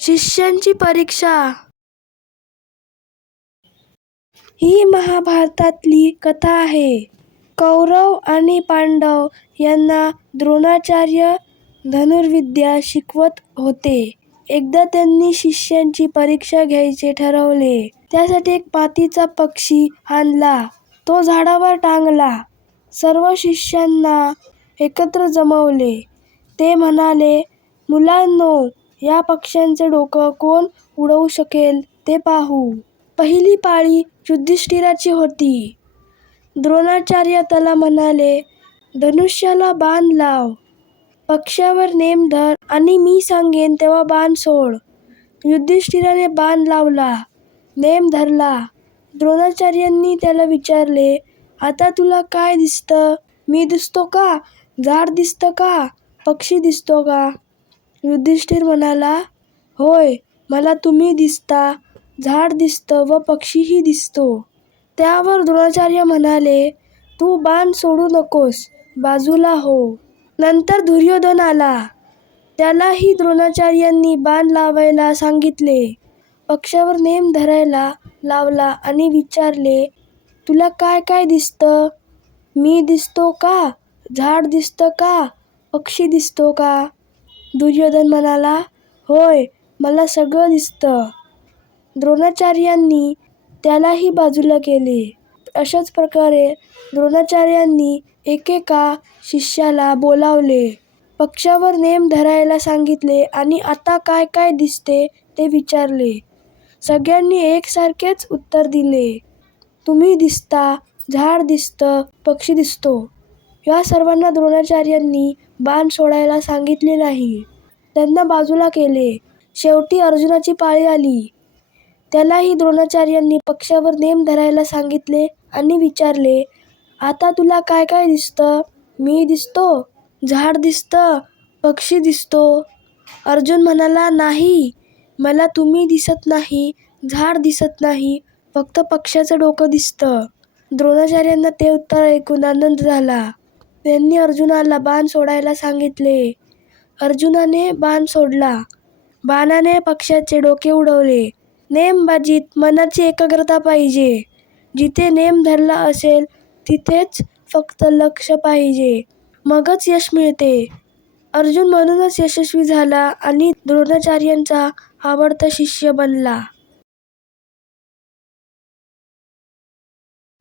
शिष्यांची परीक्षा. ही महाभारतातली कथा आहे. कौरव आणि पांडव यांना द्रोणाचार्य धनुर्विद्या शिकवत होते. एकदा त्यांनी शिष्यांची परीक्षा घ्यायचे ठरवले. त्यासाठी एक मातीचा पक्षी आणला. तो झाडावर टांगला. सर्व शिष्यांना एकत्र जमवले. ते म्हणाले मुलांनो या पक्ष्यांचे डोकं कोण उडवू शकेल ते पाहू. पहिली पाळी युधिष्ठिराची होती. द्रोणाचार्य त्याला म्हणाले धनुष्याला बाण लाव. पक्ष्यावर नेम धर आणि मी सांगेन तेव्हा बाण सोड. युधिष्ठिराने बाण लावला नेम धरला. द्रोणाचार्यांनी त्याला विचारले आता तुला काय दिसतं? मी दिसतो का? झाड दिसतं का? पक्षी दिसतो का? युधिष्ठिर म्हणाला होय मला तुम्ही दिसता झाड दिसतं व पक्षीही दिसतो. त्यावर द्रोणाचार्य म्हणाले तू बाण सोडू नकोस बाजूला हो. नंतर दुर्योधन आला. त्यालाही द्रोणाचार्यांनी बाण लावायला सांगितले. पक्षावर नेम धरायला लावला आणि विचारले तुला काय काय दिसतं? मी दिसतो का? झाड दिसतं का? पक्षी दिसतो का? दुर्योधन म्हणाला होय मला सगळं दिसतं. द्रोणाचार्यांनी त्यालाही बाजूला केले. अशाच प्रकारे द्रोणाचार्यांनी एकेका शिष्याला बोलावले. पक्षावर नेम धरायला सांगितले आणि आता काय काय दिसते ते विचारले. सगळ्यांनी एकसारखेच उत्तर दिले. तुम्ही दिसता झाड दिसतं पक्षी दिसतो. या सर्वांना द्रोणाचार्यांनी बाण सोडायला सांगितले नाही. त्यांना बाजूला केले. शेवटी अर्जुनाची पाळी आली. त्यालाही द्रोणाचार्यांनी पक्षावर नेम धरायला सांगितले आणि विचारले आता तुला काय काय दिसतं? मी दिसतो? झाड दिसतं? पक्षी दिसतो? अर्जुन म्हणाला नाही. मला तुम्ही दिसत नाही झाड दिसत नाही फक्त पक्षाचं डोकं दिसतं. द्रोणाचार्यांना ते उत्तर ऐकून आनंद झाला. त्यांनी अर्जुनाला बाण सोडायला सांगितले. अर्जुनाने बाण सोडला. बाणाने पक्षाचे डोके उडवले. नेमबाजीत मनाची एकाग्रता पाहिजे. जिथे नेम धरला असेल तिथेच फक्त लक्ष पाहिजे. मगच यश मिळते. अर्जुन म्हणूनच यशस्वी झाला आणि द्रोणाचार्यांचा आवडता शिष्य बनला.